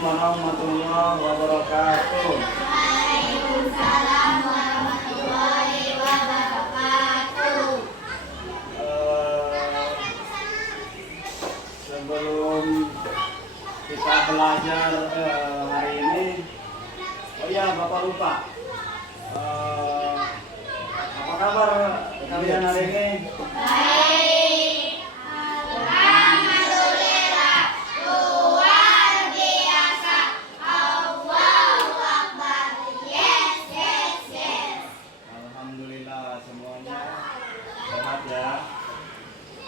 warahmatullahi wabarakatuh. Waalaikumsalam warahmatullahi wabarakatuh. Sebelum kita belajar hari ini, oh iya Bapak lupa. Apa kabar kalian hari ini? Baik. Alhamdulillah. Luar biasa. Allahu Akbar. Yes, yes, yes. Alhamdulillah semuanya sehat ya.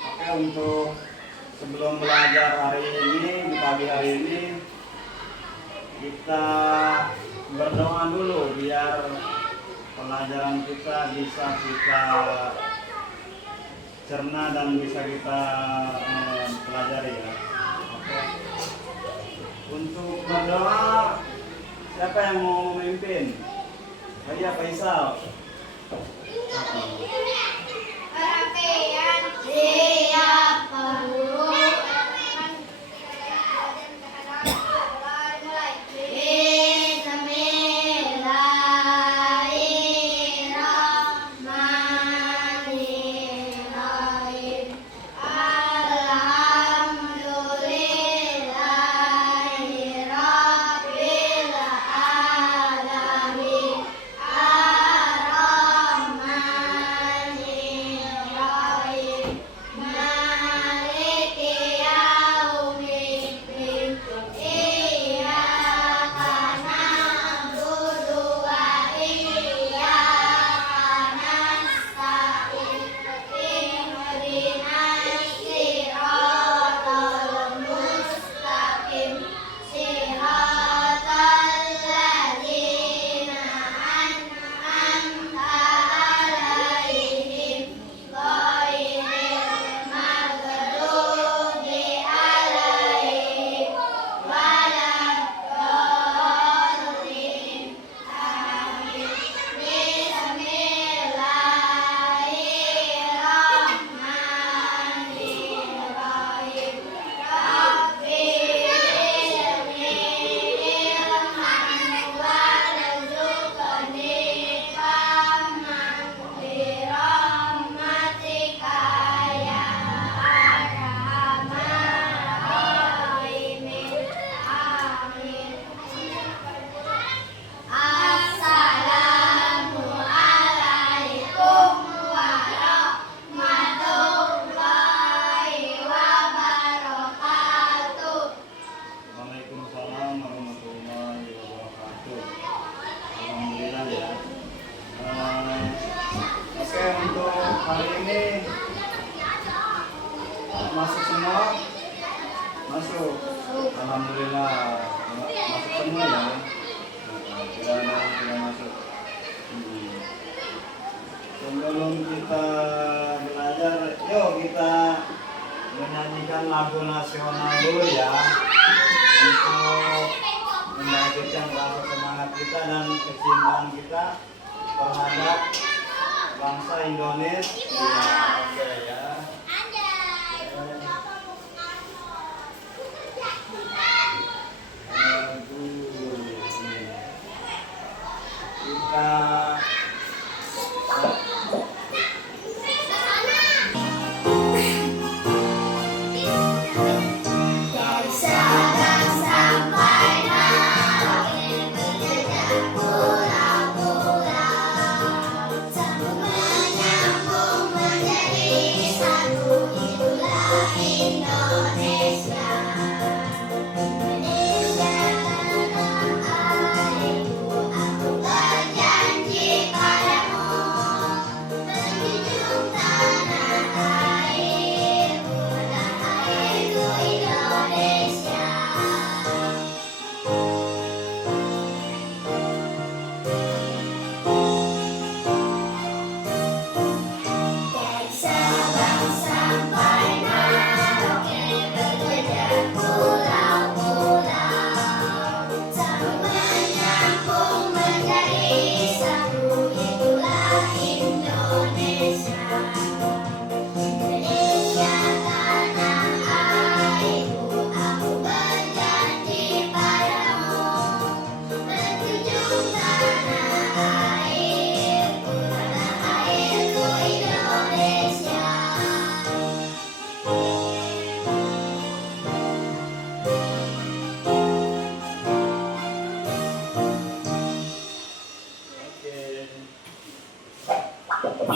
Oke, untuk sebelum belajar hari ini, di pagi hari ini, kita berdoa dulu biar pelajaran kita bisa kita cerna dan bisa kita pelajari ya. Oke. Untuk berdoa, siapa yang mau memimpin? Saya Faisal. Perhatian. Siap, Guru. Bismillahirrahmanirrahim. Alhamdulillahirabbil alamin. Ar-Rahmanirrahim. Maliki yaumiddin. Iyyaka na'budu wa iyyaka nasta'in. Ihdinas siratal mustaqim. Siratal ladzina an'amta 'alaihim ghairil maghdubi 'alaihim waladdallin. Amin. Bismillahirrahmanirrahim. Rabbi zidni ilman warzuqni fahman birahmatika ya arhamar rahimin. Amin. Assalamualaikum warahmatullahi wabarakatuh. Waalaikumsalam warahmatullahi wabarakatuh. Alhamdulillah ya. Oke, untuk hari ini masuk semua? Masuk. Alhamdulillah masuk semua ya. Tidak ada yang tidak masuk. Sebelum kita belajar, yuk kita menyanyikan lagu nasional dulu ya, untuk membangkitkan rasa semangat kita dan kecintaan kita terhadap bangsa Indonesia. Oke ya. Lagu ini. Kita Dari Sabang sampai Merauke, pulau-pulau, sambung menyambung menjadi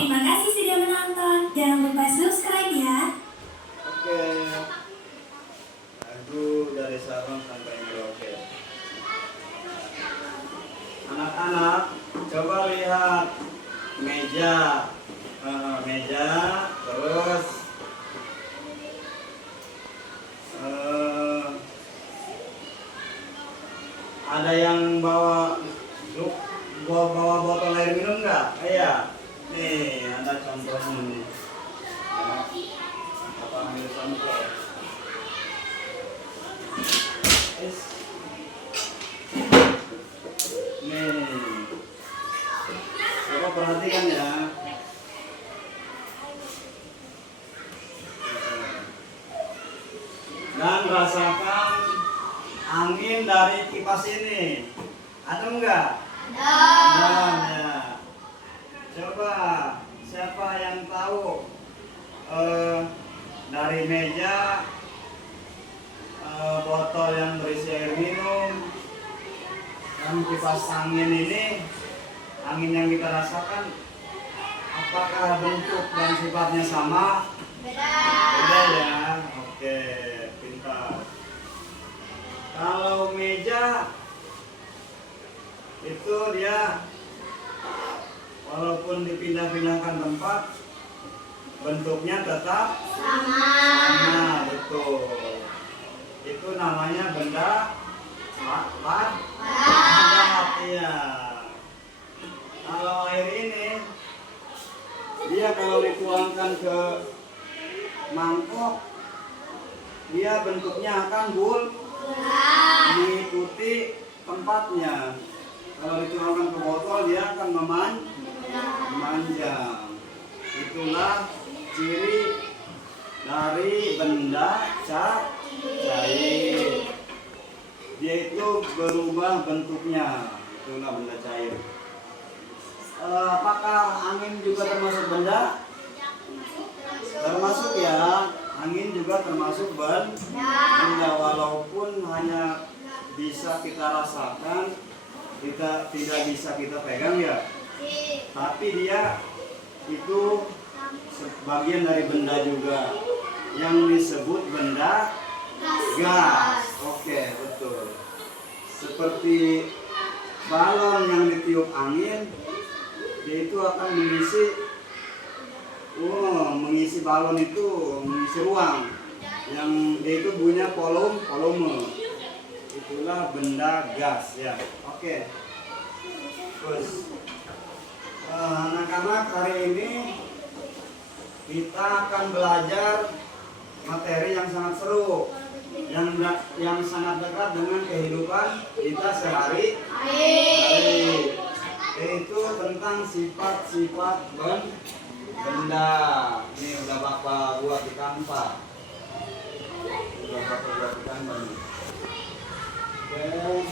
Terima kasih sudah menonton. Jangan lupa subscribe ya. Oke. Lagu dari Sabang sampai Merauke. Anak-anak, coba lihat meja. Meja, terus ada yang bawa botol air minum nggak? Iya. Nih, ada contohnya nih. Apa ambil contoh? Nih, coba perhatikan ya. Dan rasakan angin dari kipas ini. Ada enggak? Ada. Ya. Coba siapa yang tahu dari meja botol yang berisi air minum dan kipas angin ini, angin yang kita rasakan, apakah bentuk dan sifatnya sama? Beda ya. Oke, pintar. Kalau meja itu dia walaupun dipindah-pindahkan tempat, bentuknya tetap sama, betul. Itu namanya benda padat. Iya. Kalau air ini, dia kalau dituangkan ke mangkok, dia bentuknya akan diikuti tempatnya. Kalau dituangkan ke botol, dia akan memanjang. Itulah ciri dari benda cair. Dia itu berubah bentuknya. Itulah benda cair. Apakah angin juga termasuk benda? Termasuk ya. Angin juga termasuk benda, walaupun hanya bisa kita rasakan, kita tidak bisa kita pegang ya. Tapi dia itu sebagian dari benda juga, yang disebut benda gas. Oke, betul. Seperti balon yang ditiup angin, dia itu akan mengisi balon itu, mengisi ruang, yang dia itu punya volume. Itulah benda gas ya. Oke. Terus anak-anak, hari ini kita akan belajar materi yang sangat seru, yang sangat dekat dengan kehidupan kita sehari-hari, yaitu tentang sifat-sifat benda. Ini udah Bapak buat di kanvas. Oke.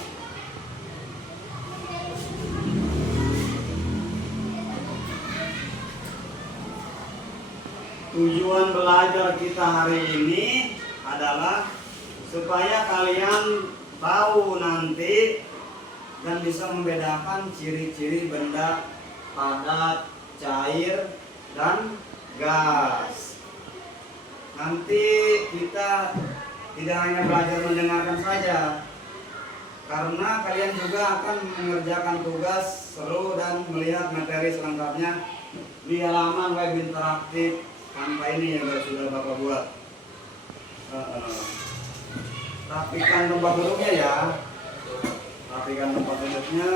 Tujuan belajar kita hari ini adalah supaya kalian tahu nanti dan bisa membedakan ciri-ciri benda padat, cair, dan gas. Nanti kita tidak hanya belajar mendengarkan saja, karena kalian juga akan mengerjakan tugas seru dan melihat materi selengkapnya di halaman web interaktif tanpa ini yang sudah Bapak buat. Rapikan tempat duduknya ya. Rapikan tempat duduknya.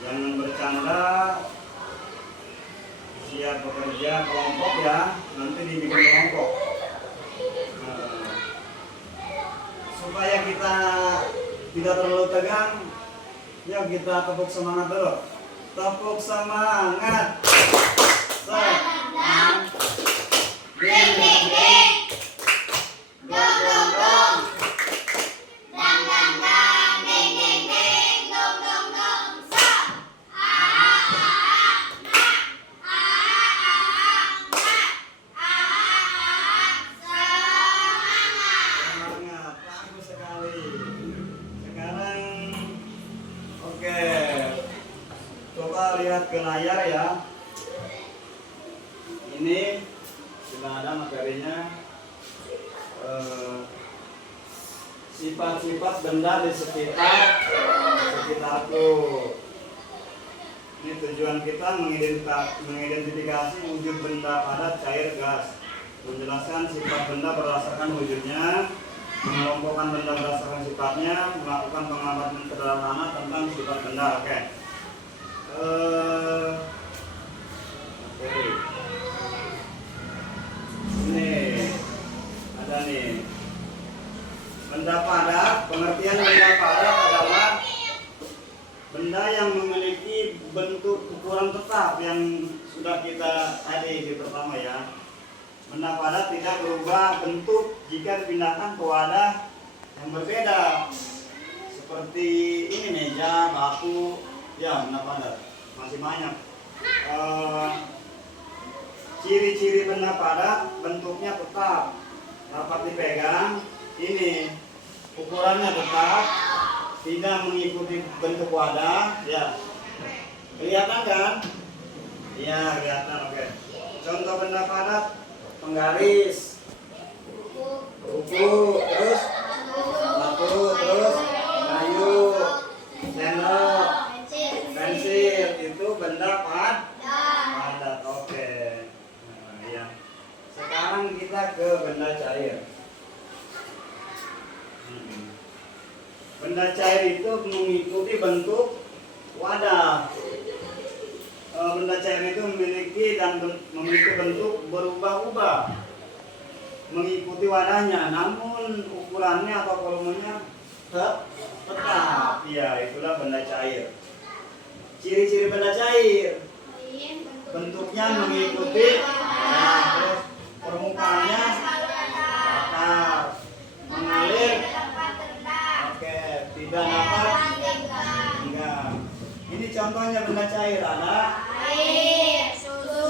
Jangan bercanda. Siap bekerja kelompok ya. Nanti dibikin kelompok. Supaya kita tidak terlalu tegang, yuk kita tepuk semangat dulu. Tepuk semangat. Semangat. Ding ding ding. Dong dong dong. Dang dang dang, ding ding ding, dong dong dong. Semangat, bagus sekali. Sekarang, oke. Coba lihat ke layar ya. Ini sudah ada materinya. Sifat-sifat benda di sekitarku. Ini tujuan kita mengidentifikasi wujud benda padat, cair, gas, menjelaskan sifat benda berdasarkan wujudnya, mengelompokkan benda berdasarkan sifatnya, melakukan pengamatan sederhana tentang sifat benda. Oke. Ini ada nih. Benda padat, pengertian benda padat adalah benda yang memiliki bentuk ukuran tetap yang sudah kita tadi di pertama ya. Benda padat tidak berubah bentuk jika dipindahkan ke wadah yang berbeda. Seperti ini meja, batu, ya benda padat. Masih banyak. Ciri-ciri benda padat bentuknya tetap, dapat dipegang. Ini ukurannya tetap, tidak mengikuti bentuk wadah, ya. Kelihatan kan? Iya, kelihatan. Oke. Contoh benda padat: penggaris, buku, terus batu, terus kayu, sendok, pensil, itu benda padat. Oke. Nah, ya. Sekarang kita ke benda cair. Benda cair itu mengikuti bentuk wadah. Benda cair itu memiliki bentuk berubah-ubah mengikuti wadahnya, namun ukurannya atau volumenya tetap. Ya, itulah benda cair. Ciri-ciri benda cair: bentuknya mengikuti, terus permukaannya datar, mengalir, tidak dapat, enggak. Ini contohnya benda cair, ada air, susu,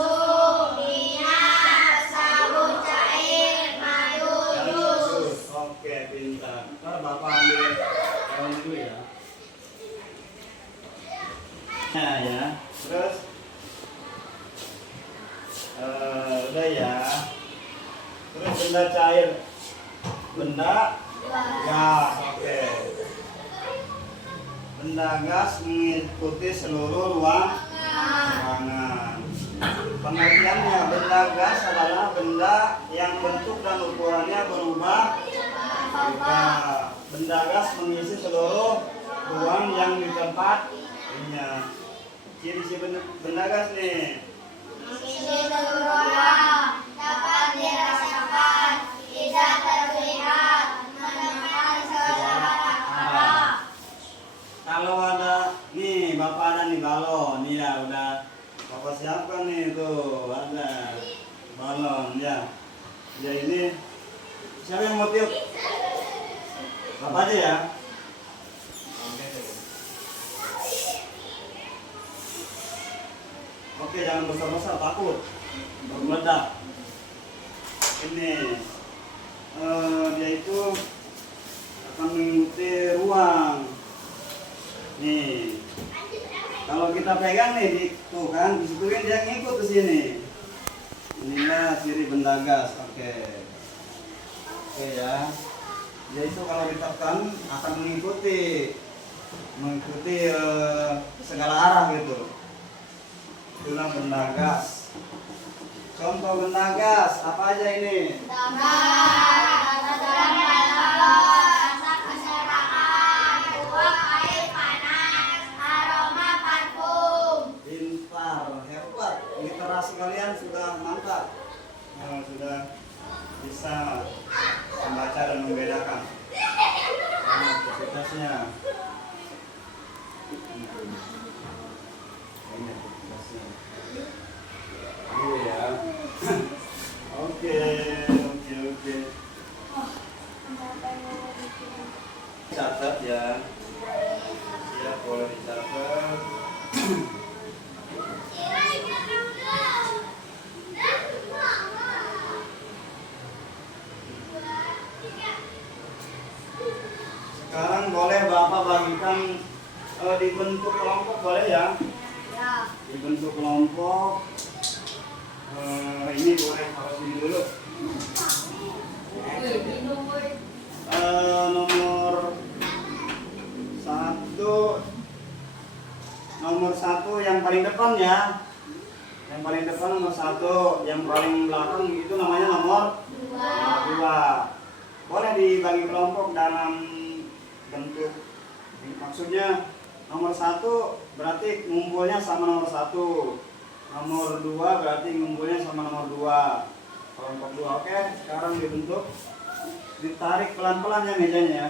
minyak, sabun cair, madu, jus. Oke, pintar. Ntar Bapak ambil yang dulu ya. Nah ya, terus udah ya. Terus benda cair, benda gas. Oke. Benda gas mengikuti seluruh ruangan. Pengertiannya, benda gas adalah benda yang bentuk dan ukurannya berubah. Benda gas mengisi seluruh ruang yang di tempatnya. Ciri-ciri benda gas nih: mengisi seluruh ruang, dapat dirasakan, tidak terlihat, menekan secara arah. Kalau ada nih, Bapak ada nih balon, nih ya udah Bapak siapkan nih, tuh ada balon ya. Ya ini siapa yang mau tiup? Bapak aja ya. Oke, jangan besar-besar, takut meledak. Ini dia itu akan mengikuti ruang. Nih, kalau kita pegang nih, tuh kan, disituin dia ngikut ke sini. Inilah ciri benda gas. Oke ya. Dia itu kalau ditekan akan mengikuti segala arah gitu. Itulah benda gas. Contoh benda gas apa aja ini? Literasi kalian sudah mantap, sudah bisa membaca dan membedakan aktivitasnya. Ini aktivitasnya. Ini ya. Oke. Catat ya. Siap, boleh dicatat. Sekarang boleh Bapak bagikan dibentuk kelompok, boleh ya? Ya. Dibentuk kelompok. Ini boleh taruh sini dulu. Nomor satu, yang paling depan ya. Yang paling depan nomor 1, yang paling belakang itu namanya nomor 2. Boleh dibagi kelompok dalam bentuk, maksudnya nomor 1 berarti ngumpulnya sama nomor 1, nomor 2 berarti ngumpulnya sama nomor 2, kelompok 2. Oke, sekarang dibentuk, ditarik pelan-pelan ya mejanya ya,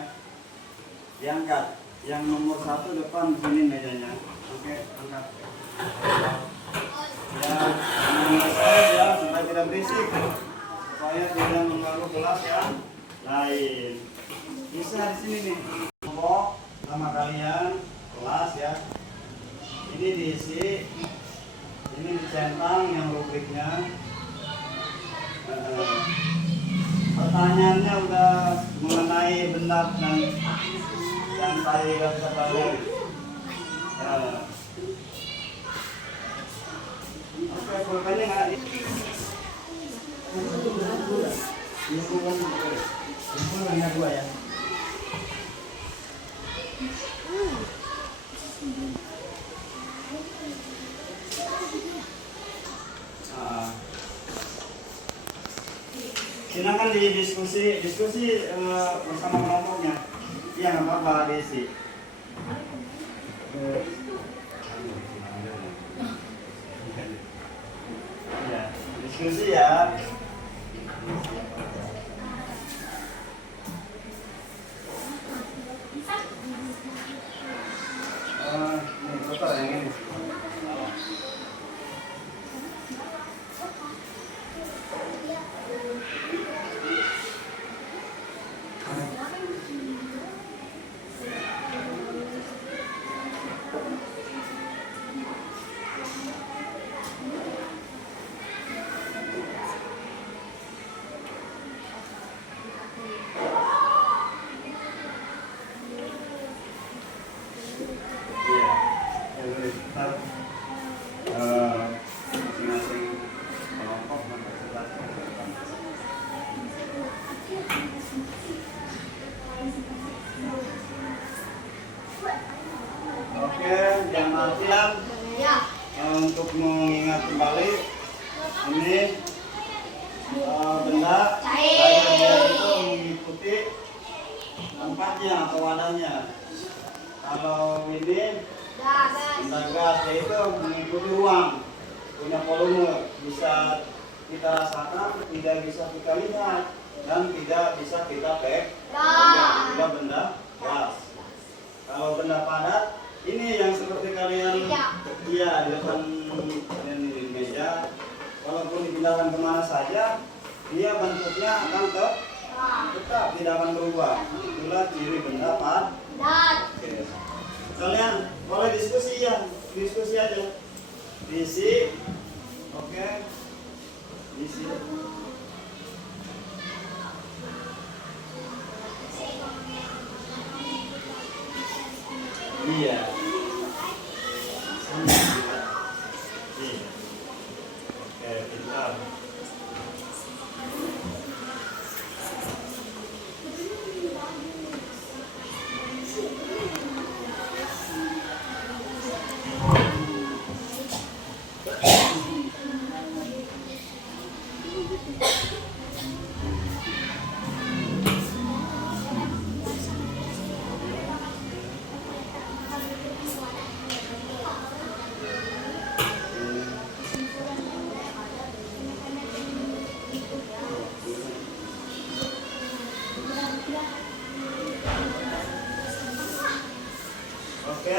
diangkat. Yang nomor 1 depan sini mejanya. Oke, angkat ya, ya supaya tidak berisik, supaya tidak mengganggu kelas yang lain. Bisa di sini nih, kelompok sama kalian kelas ya. Ini diisi, ini dicentang yang rubriknya. Pertanyaannya udah mengenai benda dan tadi gak bisa balik. Oke, pulpennya nggak ada. Ini pulpennya 2 ya. Silakan diskusi bersama kelompoknya. Iya, nggak apa-apa diisi. Ya, diskusi ya. Nih, putar yang ini. Masing-masing kelompok mempresentasikan. Oke, yang latihan untuk mengingat kembali ini benda cair itu mengikuti tempatnya atau wadahnya. Kalau ini benda gas yaitu mengikuti ruang, punya volume, bisa kita rasakan, tidak bisa kita lihat, dan tidak bisa kita pegang. Tidak benda gas. Kalau benda padat, ini yang seperti kalian di depan kalian di meja, walaupun dipindahkan kemana saja, dia bentuknya akan tetap tidak akan berubah. Itulah ciri benda padat. Oke. Kalian boleh diskusi ya, diskusi aja. Diisi, oke, diisi. Iya. Oke, pintar. Oke,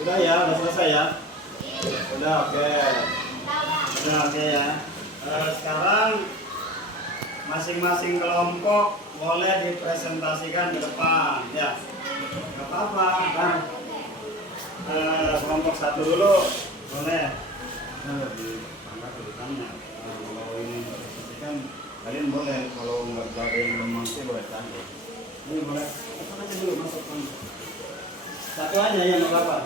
udah ya, udah selesai ya. Udah oke, udah oke ya. Sekarang masing-masing kelompok boleh dipresentasikan ke depan ya. Gak apa-apa kan. Kelompok 1 dulu boleh. Diangkat urutannya. Kalau ini presentasikan kalian boleh, kalau nggak ada yang mampu boleh tanya. Ini boleh. Apa aja dulu masuk kan. 1 aja ya, nggak apa-apa.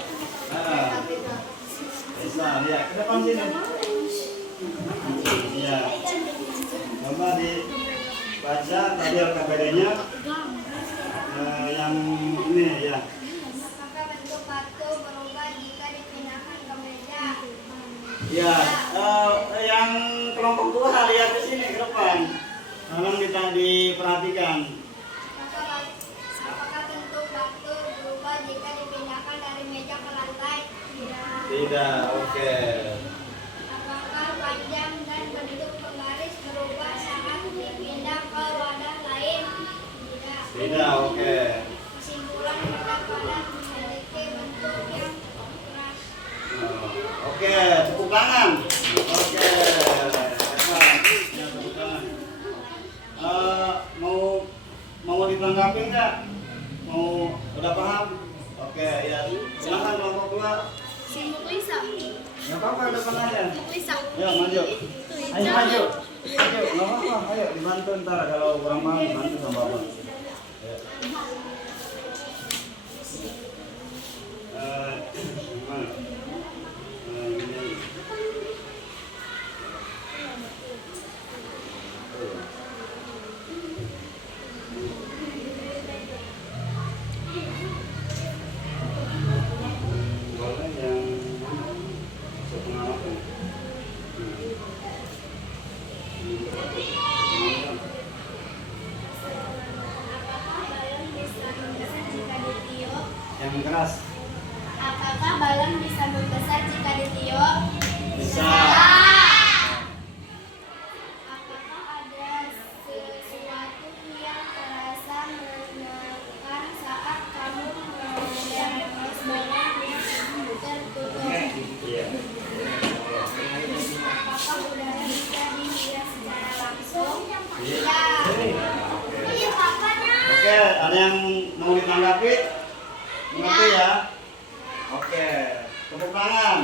Bisa, lihat ke depan sini. Iya. Coba dibaca tadi LKPD-nya. Yang ini ya. Apakah bentuk batu berubah jika dipindahkan ke meja? Ya, yang kelompok 2 lihat ke sini ke depan. Tolong kita diperhatikan. Apakah bentuk batu berubah jika dipindahkan dari meja ke lantai? Tidak. Tidak, oke. Apakah panjang dan bentuk penggaris berubah saat dipindah ke wadah lain? Tidak. Tidak, oke. Kesimpulan wadah padat memiliki bentuk yang keras. Oke, tepuk tangan. Oke, hebat. Ya, tepuk tangan. Mau ditanggapi nggak? Udah paham? Oke, ya. Silakan kelompok 2. Simuk Lisa. Nggak apa-apa, depan aja. Lisa. Ya, maju. Ayo maju. Maju, nggak apa-apa. Ayo dibantu ntar kalau kurang paham dibantu sama bapak. Ya. Gimana? Ini. Boleh yang sepengalaman. Apakah balon bisa membesar jika ditiup? Yang keras. Apakah balon bisa membesar jika ditiup? Bisa. Apakah ada sesuatu yang terasa menekan saat kamu memandang balon yang tertutup? Iya. Apakah udara bisa dilihat secara langsung? Iya. Iya, papanya. Oke, ada yang mau ditanggapi? Mengerti ya? Oke, tepuk tangan.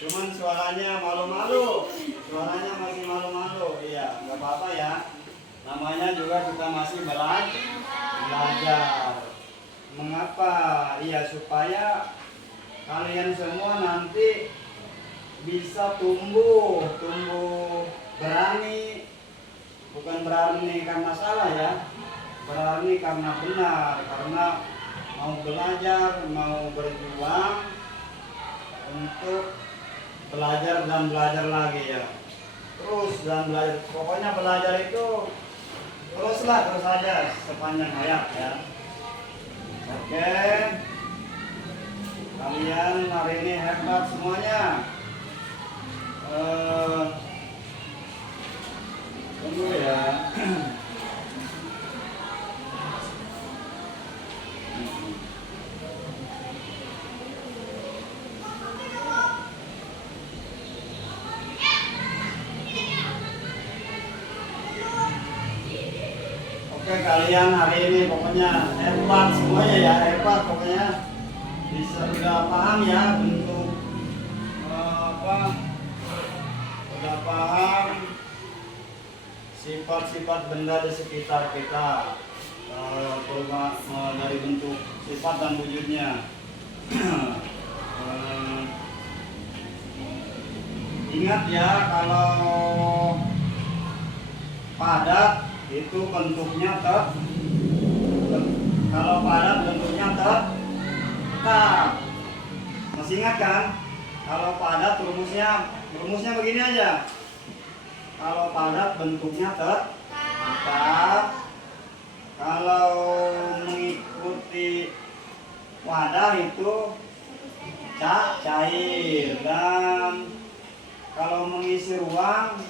Cuman suaranya malu-malu. Suaranya masih malu-malu. Iya, nggak apa-apa ya. Namanya juga kita masih belajar. Mengapa? Iya, supaya kalian semua nanti bisa tumbuh berani. Bukan berani karena salah ya, berani karena benar, karena mau belajar, mau berjuang untuk belajar dan belajar lagi ya. Terus dan belajar, pokoknya belajar itu terus aja sepanjang hayat ya. Oke, kalian hari ini hebat semuanya. Tunggu ya. Oke, kalian hari ini pokoknya hebat semuanya ya, hebat pokoknya. Bisa udah paham ya bentuk udah paham sifat-sifat benda di sekitar kita, dari bentuk sifat dan wujudnya. Ingat ya, kalau padat itu bentuknya kalau padat bentuknya tetap. Masih ingat kan? Kalau padat rumusnya begini aja. Kalau padat bentuknya tetap. Kalau mengikuti wadah itu cair, dan kalau mengisi ruang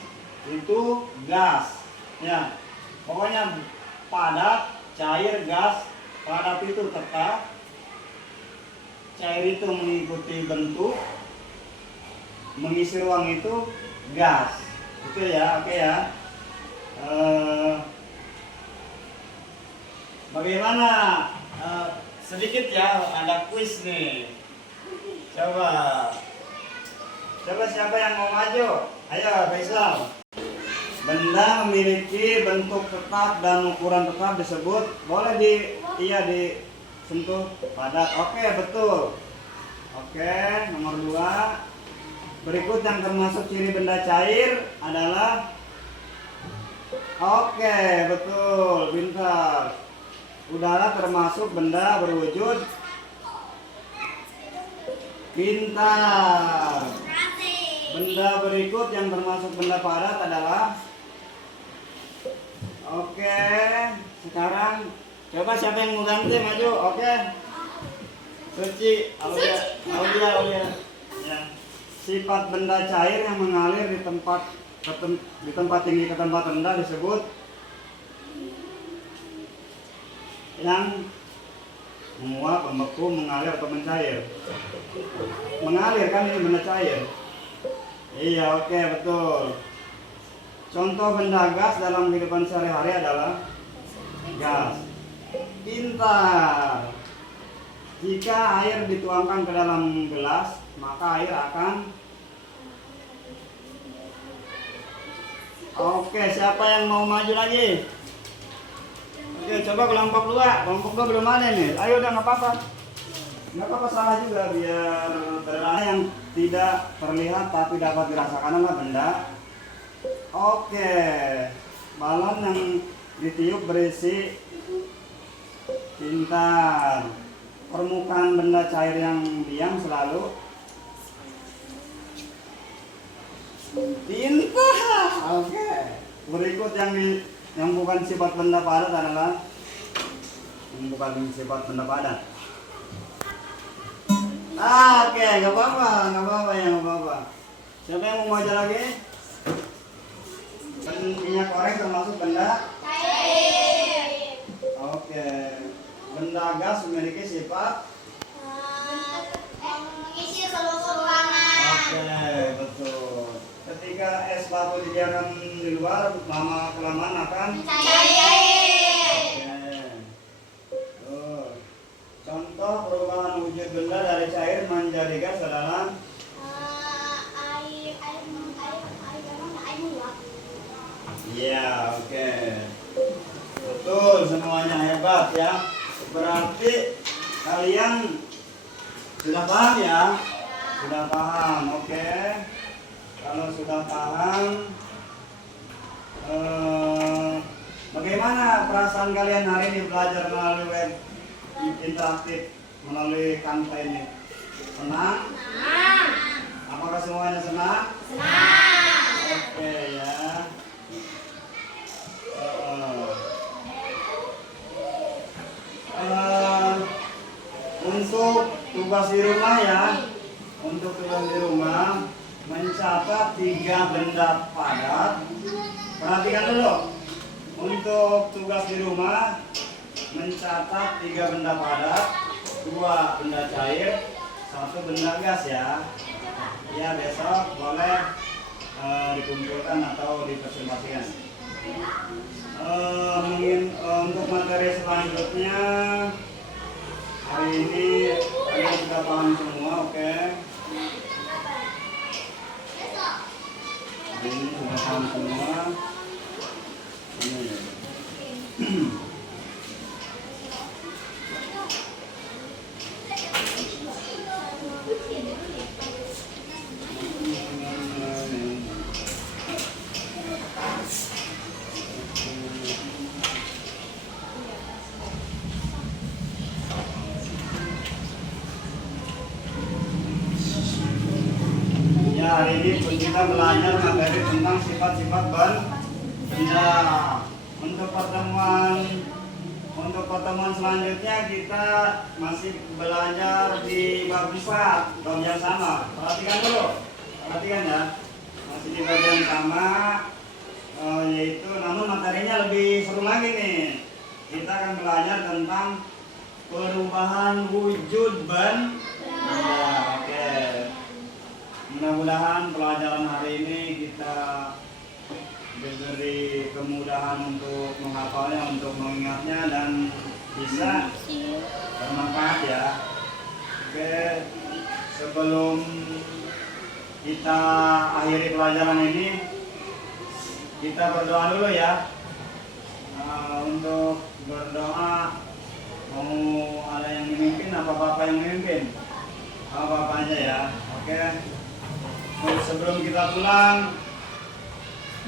itu gas. Ya, pokoknya padat, cair, gas. Padat itu tetap, cair itu mengikuti bentuk, mengisi ruang itu gas. Itu ya, oke ya. Bagaimana? Sedikit ya, ada kuis nih. Coba siapa yang mau maju? Ayo, Faisal. Benda memiliki bentuk tetap dan ukuran tetap disebut, boleh disentuh padat. Oke, betul. Oke, nomor 2. Berikut yang termasuk ciri benda cair adalah. Oke, betul, pintar. Udara termasuk benda berwujud. Pintar. Benda berikut yang termasuk benda padat adalah. Oke, sekarang coba siapa yang mau ganti maju. Oke. Suci, Aulia. Ya. Sifat benda cair yang mengalir di tempat tinggi ke tempat rendah disebut yang menguap, membeku, mengalir atau mencair. Mengalir kan ini benda cair. Iya, oke, betul. Contoh benda gas dalam kehidupan sehari-hari adalah gas. Pintar. Jika air dituangkan ke dalam gelas, maka air akan. Oke, siapa yang mau maju lagi? Oke, coba kelompok 2. Kelompok 2 belum ada nih. Ayo udah, nggak apa-apa. Nggak apa-apa, salah juga biar terlihat yang tidak terlihat tapi dapat dirasakan adalah benda. Oke, balon yang ditiup berisi. Pintar. Permukaan benda cair yang diam selalu. Pintar. Oke. Berikut yang bukan sifat benda padat adalah yang bukan sifat benda padat. Oke, nggak apa-apa. Siapa yang mau maju lagi? Minyak goreng termasuk benda cair. Oke. Benda gas memiliki sifat mengisi seluruh ruangan. Oke, betul. Ketika es batu dibiarkan di luar, lama kelamaan akan Cair. Oke. Contoh perubahan wujud benda dari cair menjadi gas adalah Air menguap. iya, oke. Betul, semuanya hebat ya. Berarti kalian sudah paham ya? Sudah paham, oke. Kalau sudah paham, bagaimana perasaan kalian hari ini belajar melalui web interaktif, melalui Canva ini? Senang? Apakah semuanya senang? Oke ya. Untuk tugas di rumah ya, untuk tugas di rumah mencatat 3 benda padat. Perhatikan dulu. Untuk tugas di rumah mencatat 3 benda padat, 2 benda cair, 1 benda gas ya. Ya, besok boleh dikumpulkan atau dipresentasikan. Untuk materi selanjutnya hari ini kalian sudah paham semua, oke? Hari ini sudah paham semua. Ini. Hari ini kita belajar materi tentang sifat-sifat benda. Untuk pertemuan selanjutnya kita masih belajar di bab 4, bab yang sama. Perhatikan dulu, perhatikan ya. Masih di bab yang sama, yaitu namun materinya lebih seru lagi nih. Kita akan belajar tentang perubahan wujud benda. Oke. Mudah-mudahan pelajaran hari ini kita diberi kemudahan untuk menghafalnya, untuk mengingatnya, dan bisa bermanfaat ya. Oke, sebelum kita akhiri pelajaran ini, kita berdoa dulu ya. Untuk berdoa, mau ada yang memimpin apa bapak yang memimpin? apa-apanya ya. Oke. Sebelum kita pulang,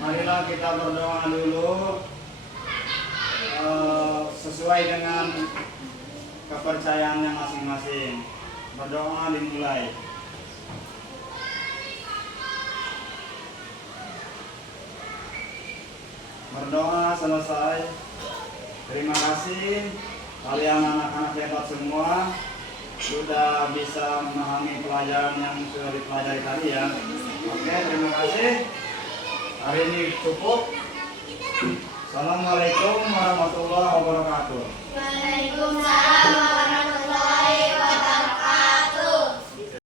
marilah kita berdoa dulu sesuai dengan kepercayaannya masing-masing. Berdoa dimulai. Berdoa selesai. Terima kasih kalian anak-anak hebat semua sudah bisa memahami pelajaran yang sudah dipelajari tadi ya. Oke, terima kasih. Hari ini cukup. Assalamualaikum warahmatullahi wabarakatuh.